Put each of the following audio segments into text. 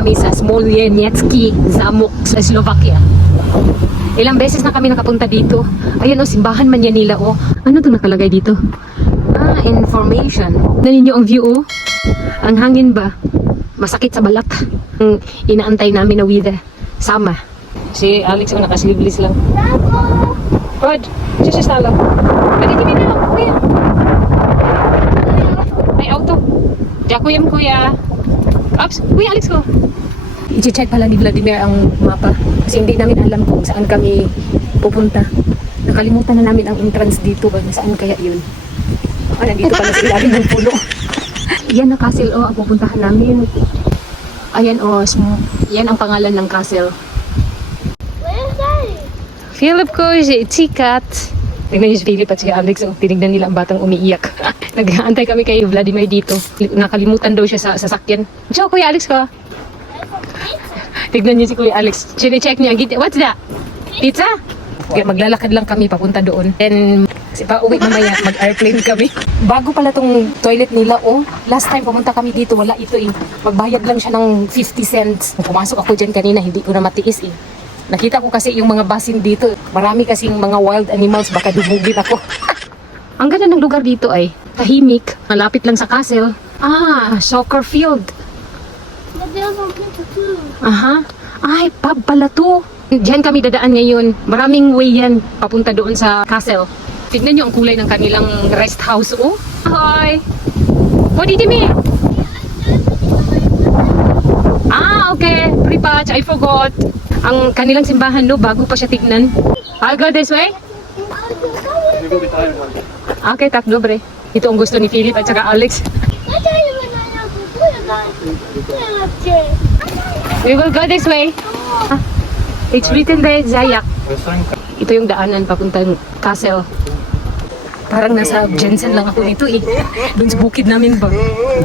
kami sa Smoleniecki Zamok sa Slovakia. Ilang beses na kami nakapunta dito. Ayan o, simbahan man yan nila o. Ano itong nakalagay dito? Information. Naninyo ang view o. Ang hangin ba? Masakit sa balat. Ang inaantay namin na weather. Sama. Si Alex o nakaslibless lang. Rod, just talo. Pwede kami na. Kuya. Ay, auto. Diya kuyam kuya. Ups, kuya Alex ko. I-check pala ni Vladimir ang mapa. Kasi hindi namin alam kung saan kami pupunta. Nakalimutan na namin ang entrance dito. Saan kaya yun? Nandito pala sa ilalim ng puno. Yan na castle o, ang pupuntahan namin. Ayan o, yan ang pangalan ng castle. Philip ko, si Kat. Tingnan niyo si Philip at si Alex. Oh, tinignan nila ang batang umiiyak. Nag-aantay kami kay Vladimir dito. Nakalimutan daw siya sa sasakyan. Ciao, Kuya Alex ko. Tignan niyo si Kuya Alex. Chine-check niya. What's that? Pizza? Okay, maglalakad lang kami papunta doon. Then, kasi pa uwi mamaya, mag-airplane kami. Bago pala tong toilet nila, oh. Last time pumunta kami dito, wala ito eh. Magbayad lang siya ng 50 cents. Pumasok ako dyan kanina, hindi ko na matiis eh. Nakita ko kasi yung mga basin dito. Marami kasing mga wild animals, baka dumugin ako. Ang ganda ng lugar dito ay tahimik, malapit lang sa castle. Soccer field. Aha. Ay, pub pala to. Diyan kami dadaan ngayon. Maraming way yan papunta doon sa castle. Tignan nyo ang kulay ng kanilang rest house. Oh, ahoy! What did you mean? Okay. Pripach, I forgot. Ang kanilang simbahan, no, bago pa siya tignan. I'll go this way? Okay, tak, dobre. Ito ang gusto ni Philip at saka Alex. We will go this way. It's written there, Zayak. Ito yung daanan papuntang castle. Parang nasa Jensen lang ako dito eh. Doon sa bukid namin ba?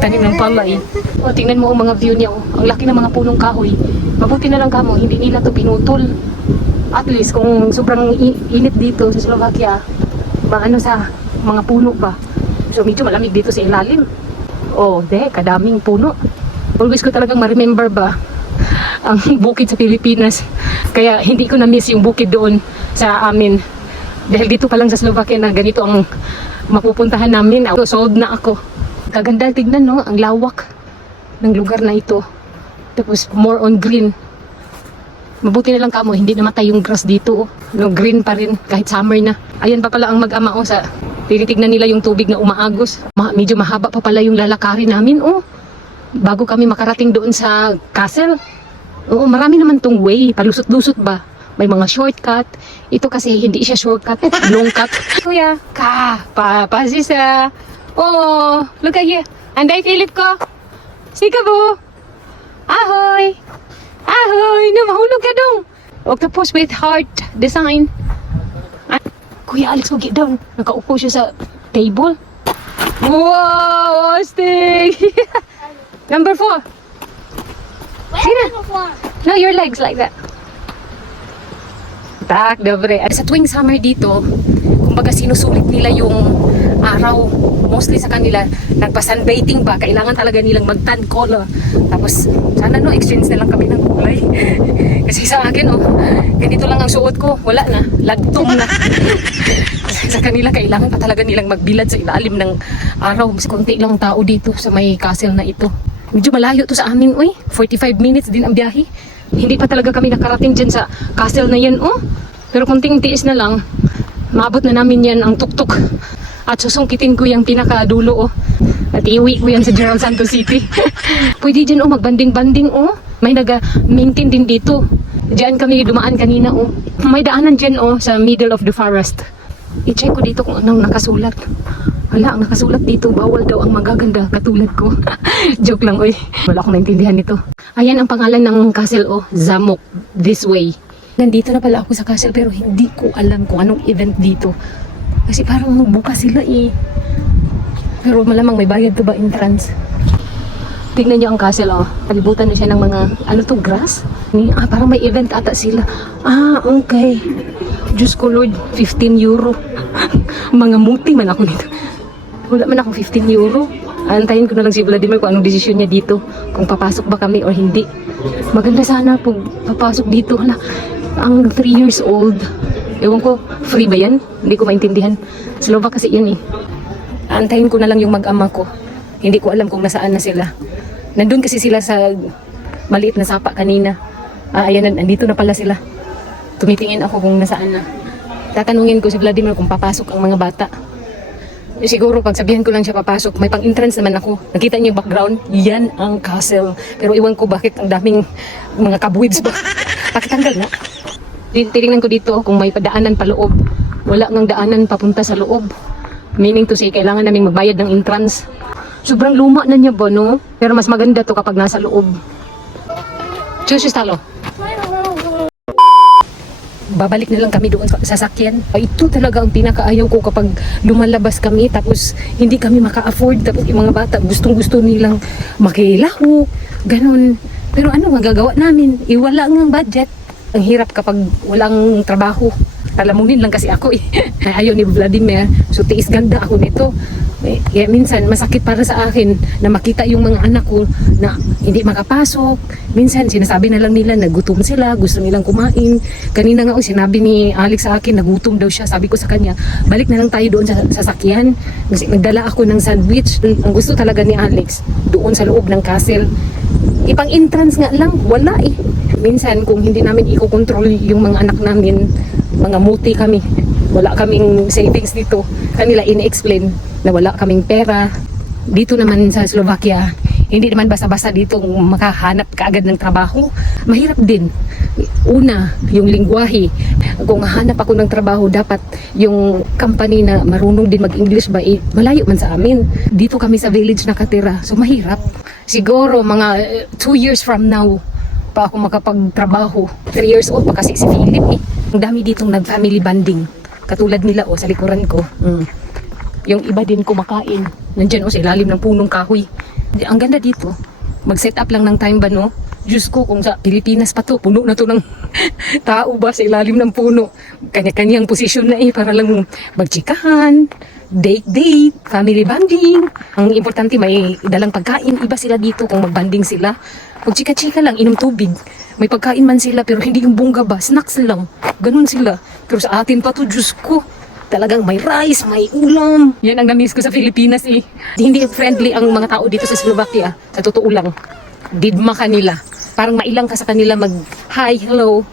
Tanim ng pala eh. O, tingnan mo ang mga view niya. Oh. Ang laki ng mga punong kahoy. Mabuti na lang kamo, hindi nila to pinutol. At least kung sobrang init dito sa Slovakia, ano sa mga puno ba? So medyo malamig dito sa ilalim. Oh, kadaming puno. Always ko talagang ma-remember ba ang bukid sa Pilipinas. Kaya hindi ko na-miss yung bukid doon sa amin. Dahil dito pa lang sa Slovakia na ganito ang mapupuntahan namin. Sold na ako. Kaganda tignan, no? Ang lawak ng lugar na ito. Tapos more on green. Mabuti na lang kamo, hindi namatay yung grass dito. Oh. No, green pa rin kahit summer na. Ayan pa pala ang mag-ama. Oh, sa tinitignan nila yung tubig na umaagos. Medyo mahaba pa pala yung lalakarin namin. Oh. Bago kami makarating doon sa castle. Oo, marami naman tong way. Palusot-lusot ba? May mga shortcut. Ito kasi hindi siya shortcut. Long cut. Kuya, pasisa. Oh, look at here. Anday, Philip ko. Sikabo. Ahoy. Ahoy. Na, mahulog ka dong. Octopus with heart design. Kuya Alex, huwag get down. Nakaupo siya sa table. Wow, astig. Number 4. No, your legs like that. Tak, dobre. Sa tuwing summer dito, kumbaga sinusulit nila yung araw. Mostly sa kanila, nagpa-sunbathing ba? Kailangan talaga nilang mag-tan color. Tapos, sana no, exchange na lang kami ng kulay. Kasi sa akin, ganito lang ang suot ko. Wala na. Lagtong na. Sa kanila, kailangan pa talaga nilang magbilad sa ilalim ng araw. Mas konti lang tao dito sa may castle na ito. Medyo malayo to sa amin, 45 minutes din ang biyahe. Hindi pa talaga kami nakarating dyan sa castle na yan, Pero konting tiis na lang, maabot na namin yan ang tuktok. At susungkitin ko yung pinakadulo, At iuwi ko yan sa General Santos City. Pwede dyan, magbanding-banding, May naga-maintain din dito. Diyan kami dumaan kanina, May daanan dyan, sa middle of the forest. I-check ko dito kung anong nakasulat. Wala, ang nakasulat dito, bawal daw ang magaganda katulad ko. Joke lang, wala akong naintindihan nito. Ayan ang pangalan ng castle, Zamok, this way. Nandito na pala ako sa castle pero hindi ko alam kung anong event dito. Kasi parang bukas sila Pero malamang may bayad to ba entrance. Tignan nyo ang castle, Palibutan na siya ng mga, grass? Parang may event ata sila. Okay. Diyos ko Lord, 15 euro. Mga muti man ako nito. Wala man akong 15 euro. Antayin ko na lang si Vladimir kung anong desisyon niya dito. Kung papasok ba kami or hindi. Maganda sana kung papasok dito. Hala, ang 3 years old. Ewan ko, free ba yan? Hindi ko maintindihan. Slovak kasi yan eh. Antayin ko na lang yung mag-ama ko. Hindi ko alam kung nasaan na sila. Nandun kasi sila sa maliit na sapa kanina. Ayan, nandito na pala sila. Tumitingin ako kung nasaan na. Tatanungin ko si Vladimir kung papasok ang mga bata. Siguro pag sabihan ko lang siya papasok, may pang-entrance naman ako. Nakita niyo yung background? Yan ang castle. Pero iwan ko bakit ang daming mga kabwibs ba? Pakitanggal na. Titingnan ko dito kung may padaanan pa loob. Wala ngang daanan papunta sa loob. Meaning to say, kailangan naming magbayad ng entrance. Sobrang luma na niya ba, no? Pero mas maganda to kapag nasa loob. Choose talo. Babalik na lang kami doon sa sasakyan. Ito talaga ang pinakaayaw ko kapag lumalabas kami tapos hindi kami maka-afford. Tapos yung mga bata gustong-gusto nilang makilaho. Ganon. Pero ano magagawa namin? Iwala ng budget. Ang hirap kapag walang trabaho. Talamunin lang kasi ako eh. Ayaw ni Vladimir. So tiis ganda ako nito. Kaya minsan masakit para sa akin na makita yung mga anak ko na hindi makapasok. Minsan sinasabi na lang nila na gutom sila, gusto nilang kumain. Kanina nga sinabi ni Alex sa akin na gutom daw siya. Sabi ko sa kanya, balik na lang tayo doon sa sasakyan. Kasi nagdala ako ng sandwich. Ang gusto talaga ni Alex, doon sa loob ng castle. Ipang entrance nga lang, wala eh. Minsan kung hindi namin ikokontrol yung mga anak namin, mga multi kami, wala kaming savings dito. Kanila in-explain na wala kaming pera. Dito naman sa Slovakia, hindi naman basta-basta dito makahanap kaagad ng trabaho. Mahirap din. Una, yung lingwahe. Kung hanap ako ng trabaho, dapat yung company na marunong din mag-English ba, malayo man sa amin. Dito kami sa village nakatira. So mahirap. Siguro mga 2 years from now pa ako makapagtrabaho. 3 years old pa kasi si Philip eh. Ang dami ditong nag-family bonding. Katulad nila sa likuran ko. Yung iba din kumakain. Nandiyan sa ilalim ng punong kahoy. Ang ganda dito. Mag-set up lang ng time ba, no? Diyos ko, kung sa Pilipinas pa to, puno na to ng tao ba sa ilalim ng puno. Kanya-kanyang posisyon na para lang magchikahan, date, family bonding. Ang importante may dalang pagkain. Iba sila dito kung magbanding sila. Pag chika-chika lang, inom tubig. May pagkain man sila pero hindi yung bongga ba, snacks lang. Ganun sila. Pero sa atin pa to, Diyos ko. Talagang may rice, may ulam. Yan ang namiss ko sa Pilipinas eh. Hindi friendly ang mga tao dito sa Slovakia. Sa totoo lang. Didma kanila. Parang mailang ka sa kanila mag-hi, hello.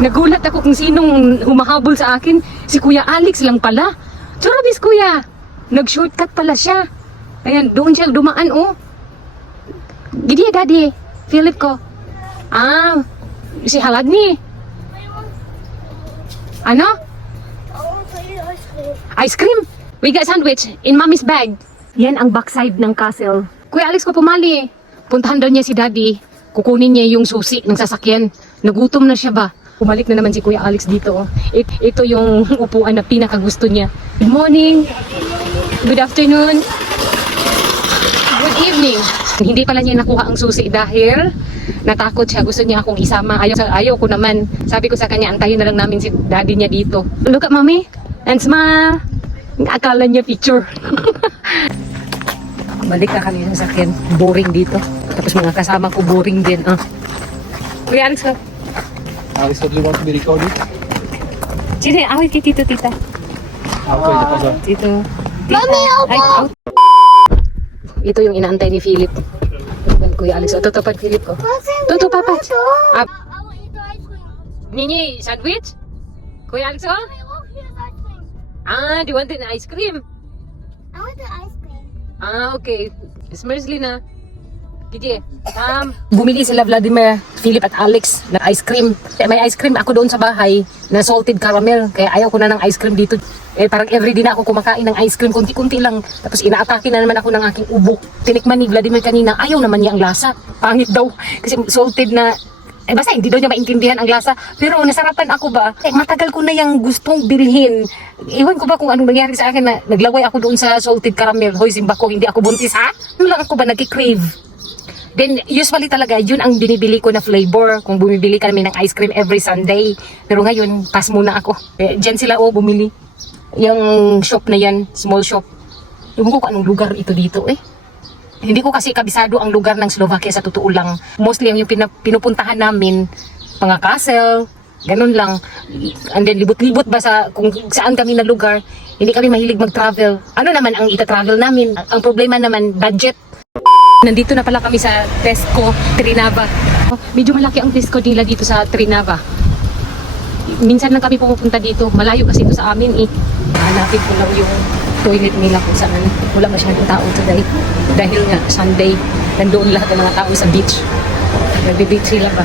Nagulat ako kung sinong humahabol sa akin. Si Kuya Alex lang pala. Chorobis Kuya. Nag-shortcut pala siya. Ayan, doon siya dumaan oh. Gidi daddy. Philip ko. Si Halagni. Ano? Ice cream? We got sandwich in mommy's bag. Yan ang backside ng castle. Kuya Alex ko pumali. Puntahan daw niya si daddy. Kukunin niya yung susi ng sasakyan. Nagutom na siya ba? Pumalik na naman si Kuya Alex dito. Ito yung upuan na pinakagusto niya. Good morning. Good afternoon. Good evening. Hindi pala niya nakuha ang susi dahil natakot siya. Gusto niya akong isama. Ayaw ko naman. Sabi ko sa kanya, antayin na lang namin si daddy niya dito. Look at mommy. And smile. Akala niya picture. Balik na kami sa sasakyan. Boring dito. Tapos mga kasama ko boring din. Kuya Alex ka. Alex, do you want to be recorded? Sino? Away kay Tito, Tita. Okay, pasa. Tito. Mami, ako! Ito yung inaantay ni Philip. Kuya Alex. Toto pa, Philip ko. Toto, papa. Nini, sandwich? Kuya Alex, oh? Do you want an ice cream? I want the ice cream. Okay. Smersley na. Gigi, bumili sila Vladimir, Philip at Alex ng ice cream. May ice cream ako doon sa bahay na salted caramel. Kaya ayaw ko na ng ice cream dito. Parang everyday na ako kumakain ng ice cream. Kunti-kunti lang. Tapos inaatake na naman ako ng aking ubo. Tinikman ni Vladimir kanina. Ayaw naman niya ang lasa. Pangit daw. Kasi salted na. Basta hindi daw niya maintindihan ang lasa. Pero nasarapan ako ba? Matagal ko na yung gustong bilhin. Ewan ko ba kung anong nangyari sa akin na naglaway ako doon sa salted caramel. Hoy, simba ko, hindi ako buntis ha? Ano lang ako ba nagki-crave? Then, usually talaga, yun ang binibili ko na flavor. Kung bumibili kami ng ice cream every Sunday. Pero ngayon, pass muna ako. Diyan sila bumili. Yung shop na yan, small shop. Ewan ko kung anong lugar ito dito Hindi ko kasi kabisado ang lugar ng Slovakia sa totoo lang. Mostly ang yung pinupuntahan namin, mga castle, ganun lang. And then libot-libot ba sa kung saan kami na lugar. Hindi kami mahilig mag-travel. Ano naman ang ita-travel namin? Ang problema naman, budget. Nandito na pala kami sa Tesco, Trinava. Medyo malaki ang Tesco nila dito sa Trinava. Minsan lang kami pumupunta dito. Malayo kasi ito sa amin eh. Hanapin ko lang yung toilet nila kung saan. Wala masyadong tao today. Dahil nga Sunday, nandoon lahat ng mga tao sa beach. Nagbe-beach sila ba?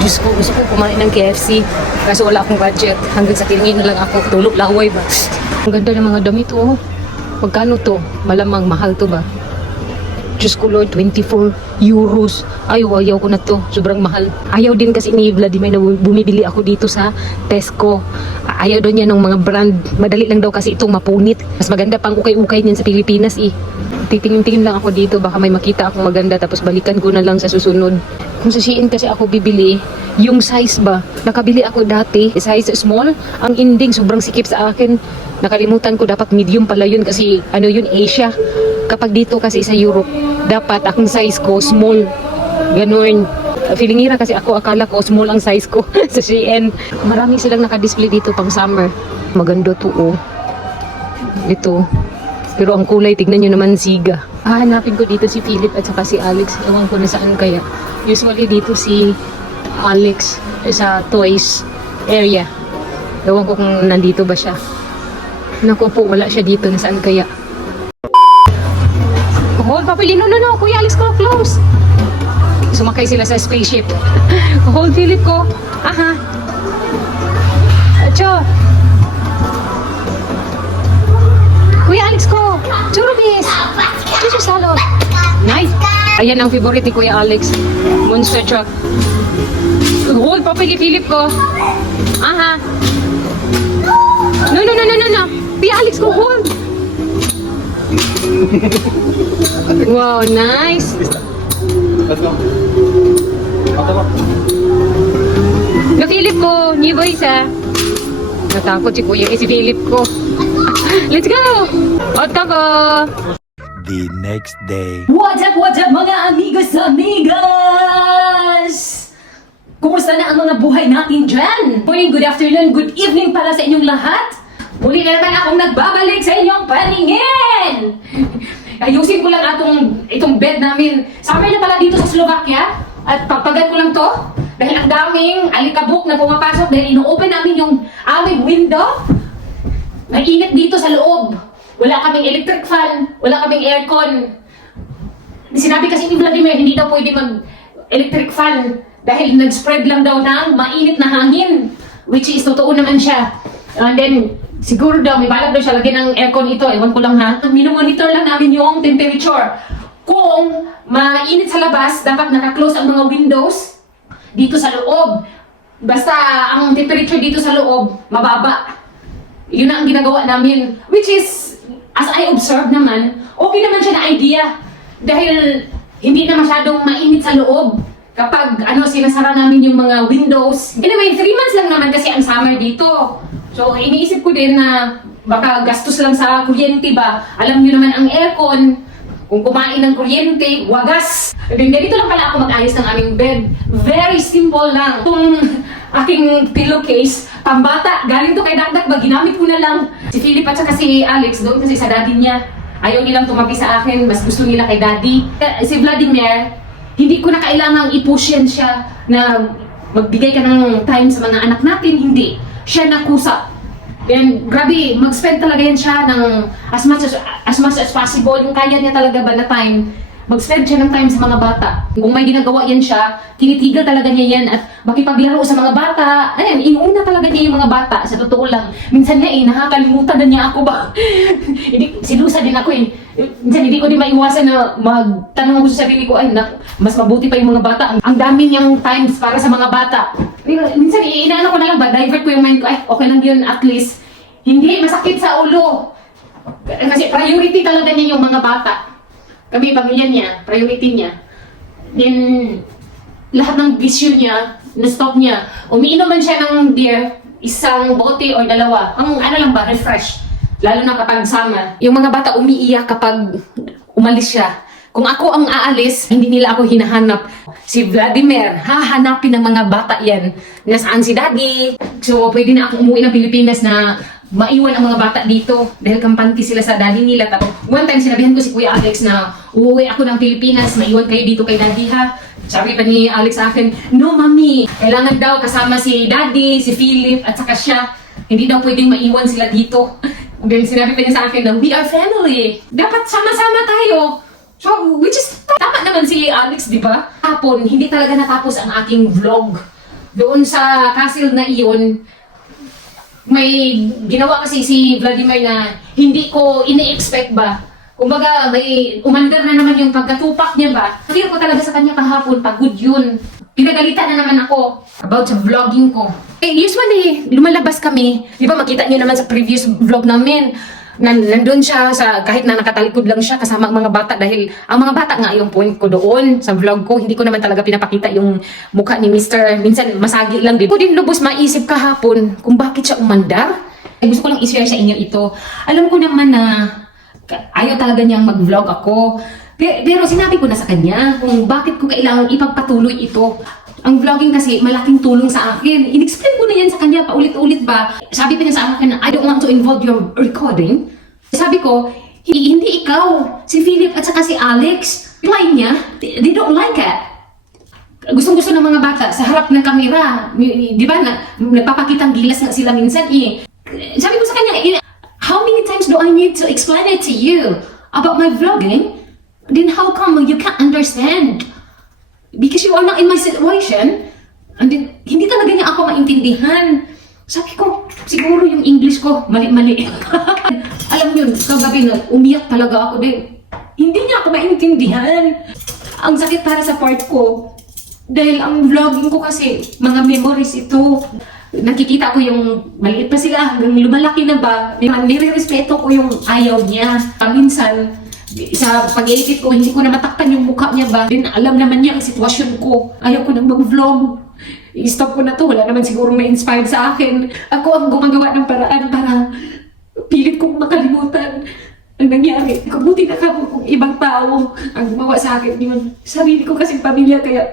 Diyos ko, gusto ko kumain ng KFC. Kaso wala akong budget. Hanggang sa tingin na lang ako. Tulog laway ba? Ang ganda ng mga damit oh. Magkano to? Malamang mahal to ba? Diyos ko Lord, 24 euros. Ayaw ko na to. Sobrang mahal. Ayaw din kasi ni Vladimir na bumibili ako dito sa Tesco. Ayaw daw niya ng mga brand. Madali lang daw kasi itong mapunit. Mas maganda pang ukay-ukay niyan sa Pilipinas eh. Titingin-tingin lang ako dito. Baka may makita akong maganda tapos balikan ko na lang sa susunod. Kung sa Shein kasi ako bibili, yung size ba? Nakabili ako dati, size small. Ang ending, sobrang sikip sa akin. Nakalimutan ko dapat medium pala yun kasi ano yun, Asia. Kapag dito kasi sa Europe, dapat akong size ko small. Ganun. Feelingira kasi ako, akala ko small ang size ko sa Shein. Marami silang nakadisplay dito pang summer. Maganda to oh. Ito. Pero ang kulay, tignan nyo naman siga. Hahanapin ko dito si Philip at saka si Alex. Ewan ko na saan kaya. Usually dito si Alex sa toys area. Ewan ko kung nandito ba siya. Naku po, wala siya dito. Nasaan kaya? Hold, papili. No. Kuya Alex ko, close. Sumakay sila sa spaceship. Hold, Philip ko. Aha. Acho. Kuya Alex ko. Churubis. Chuchu salad. Nice. Ayan ang favorite ni Kuya Alex. Monster truck. Hold, papili, Philip ko. Aha. No. Kuya Alex ko, hold. Wow, nice. Let's go. Mata. Na Philip ko, new boys ah. Natakot si Kuya, si Philip ko. Let's go! Otta ko! The next day. What's up mga amigos, amigas? Kumusta na ang mga buhay natin dyan? Morning, good afternoon, good evening para sa inyong lahat. Muli na naman akong nagbabalik sa inyong paningin! Ayusin ko lang itong bed namin. Summer na pala dito sa Slovakia. At papagan ko lang to. Dahil ang daming alikabok na pumapasok. Dahil ino-open namin yung aming window. Mainit dito sa loob. Wala kaming electric fan. Wala kaming aircon. Sinabi kasi ni Vladimir, hindi daw pwede mag-electric fan. Dahil nag-spread lang daw ng mainit na hangin. Which is totoo naman siya. And then, siguro daw, may balak daw siya lagyan ng aircon ito. Ewan ko lang ha. Minomonitor lang namin yung temperature. Kung mainit sa labas, dapat naka-close ang mga windows dito sa loob. Basta ang temperature dito sa loob, mababa. Yun ang ginagawa namin. Which is, as I observe naman, okay naman siya na idea. Dahil hindi na masyadong mainit sa loob. Kapag sinasara namin yung mga windows. Anyway, 3 months lang naman kasi ang summer dito. So, iniisip ko din na baka gastos lang sa kuryente ba. Alam niyo naman ang aircon, kung kumain ng kuryente, wagas. Dito lang pala ako mag-ayos ng aming bed. Very simple lang. Itong aking pillowcase, pambata, galing to kay Dakdak ba, ginamit ko na lang. Si Philip at saka si Alex doon kasi sa daddy niya. Ayaw nilang tumabi sa akin, mas gusto nila kay daddy. Si Vladimir, hindi ko na kailangang i-push yan siya na magbigay ka ng time sa mga anak natin. Hindi. Siya nakusa. Then, grabe, mag-spend talaga yan siya ng as much as possible. Yung kaya niya talaga ba na time, mag-spend siya ng time sa mga bata. Kung may ginagawa yan siya, tinitigil talaga niya yan at makipaglaro sa mga bata. Ayan, inuuna talaga niya yung mga bata. Sa totoo lang, minsan niya nakakalimutan na niya ako ba? Silusa din ako eh. Minsan hindi ko din maiwasan na magtanong ako sa sarili ko, ay mas mabuti pa yung mga bata. Ang dami niyang times para sa mga bata. Minsan inaano ko na lang ba, divert ko yung mind ko, ay okay lang yun at least. Hindi masakit sa ulo. Kasi priority talaga niya yung mga bata. Kami, pamilya niya, priority niya. Then, lahat ng bisyo niya, na-stop niya. Umiinom man siya ng beer, isang bote or dalawa. Ang lang ba, refresh. Lalo na kapag summer. Yung mga bata umiiyak kapag umalis siya. Kung ako ang aalis, hindi nila ako hinahanap. Si Vladimir, hahanapin ng mga bata yan. Nasaan si Daddy? So, pwede na akong umuwi ng Pilipinas na maiwan ang mga bata dito dahil kampante sila sa daddy nila. Tapos, one time sinabihan ko si Kuya Alex na uuwi ako ng Pilipinas, maiwan kayo dito kay Daddy ha. Sabi pa ni Alex sa akin, no mami, kailangan daw kasama si Daddy, si Philip, at saka siya. Hindi daw pwedeng maiwan sila dito. Then sinabi pa niya sa akin na we are family. Dapat sama-sama tayo. So, which is, tama naman si Alex, di ba? Hapon, hindi talaga natapos ang aking vlog. Doon sa castle na iyon, may ginawa kasi si Vladimir na hindi ko ini-expect ba. Kumbaga, may umandar na naman yung pagkatupak niya ba. Feel ko talaga sa kanya kahapon, pagod yun. Pinagalitan na naman ako about sa vlogging ko. Usually, lumalabas kami. Di ba makita niyo naman sa previous vlog namin, nandun siya sa kahit na nakatalikod lang siya kasama ang mga bata dahil ang mga bata nga yung point ko doon sa vlog ko. Hindi ko naman talaga pinapakita yung mukha ni Mr. Minsan masagi lang din. Ko din lubos maisip kahapon kung bakit siya umandar. Gusto ko lang i-share sa inyo ito. Alam ko naman na ayaw talaga niyang mag-vlog ako. Pero sinabi ko na sa kanya kung bakit ko kailangan ipagpatuloy ito. Ang vlogging kasi malaking tulong sa akin. In-explain ko na yan sa kanya paulit-ulit ba. Sabi pa niya sa akin na I don't want to involve your recording. Sabi ko, hindi ikaw, si Philip at saka si Alex. Reply niya, they don't like it. Gustong-gusto ng mga bata sa harap ng kamera. Di ba na nagpapakitang gilas nga sila minsan eh. Sabi ko sa kanya, how many times do I need to explain it to you about my vlogging? Then how come you can't understand? Because you are not in my situation. And then, hindi talaga niya ako maintindihan. Sabi ko, siguro yung English ko, mali-mali. Alam niyo, kagabi na, umiyak talaga ako din. Hindi niya ako maintindihan. Ang sakit para sa part ko. Dahil ang vlogging ko kasi, mga memories ito. Nakikita ko yung maliit pa sila, hanggang lumalaki na ba. Nire-respeto ko yung ayaw niya. Minsan, sa pag-edit ko, hindi ko na matakpan yung mukha niya ba. Then alam naman niya ang sitwasyon ko. Ayaw ko nang mag-vlog. I-stop ko na to. Wala naman siguro na-inspired sa akin. Ako ang gumagawa ng paraan para pilit kong makalimutan ang nangyari. Kabuti na kung ibang tao ang gumawa sa akin yun. Sarili ko kasing pamilya kaya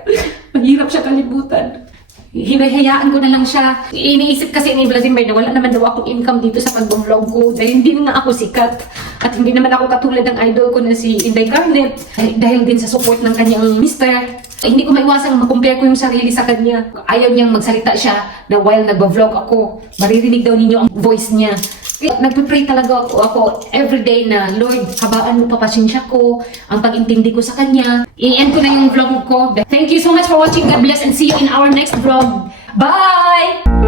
mahirap siya kalimutan. Hinahayaan ko na lang siya. Iniisip kasi ni Vladimir na wala naman daw akong income dito sa pag-vlog ko dahil hindi na ako sikat at hindi naman ako katulad ng idol ko na si Inday Garnet dahil din sa support ng kanyang mister. Hindi ko maiwasang makompare ko yung sarili sa kanya. Ayaw niyang magsalita siya na while nagba-vlog ako, maririnig daw ninyo ang voice niya. Nagpipray talaga ako everyday na, Lord, habaan mo pa pasensya ko, ang pag-intindi ko sa Kanya. I-end ko na yung vlog ko. Thank you so much for watching. God bless and see you in our next vlog. Bye!